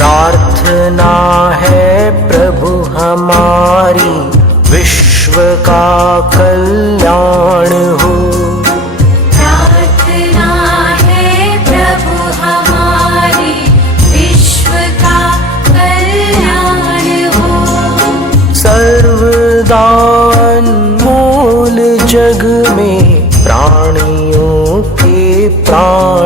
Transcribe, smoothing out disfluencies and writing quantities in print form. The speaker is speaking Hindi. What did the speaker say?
प्रार्थना है प्रभु हमारी, विश्व का कल्याण हो। प्रार्थना है प्रभु हमारी, विश्व का कल्याण हो। सर्वदा अनमोल जग में प्राणियों के प्राण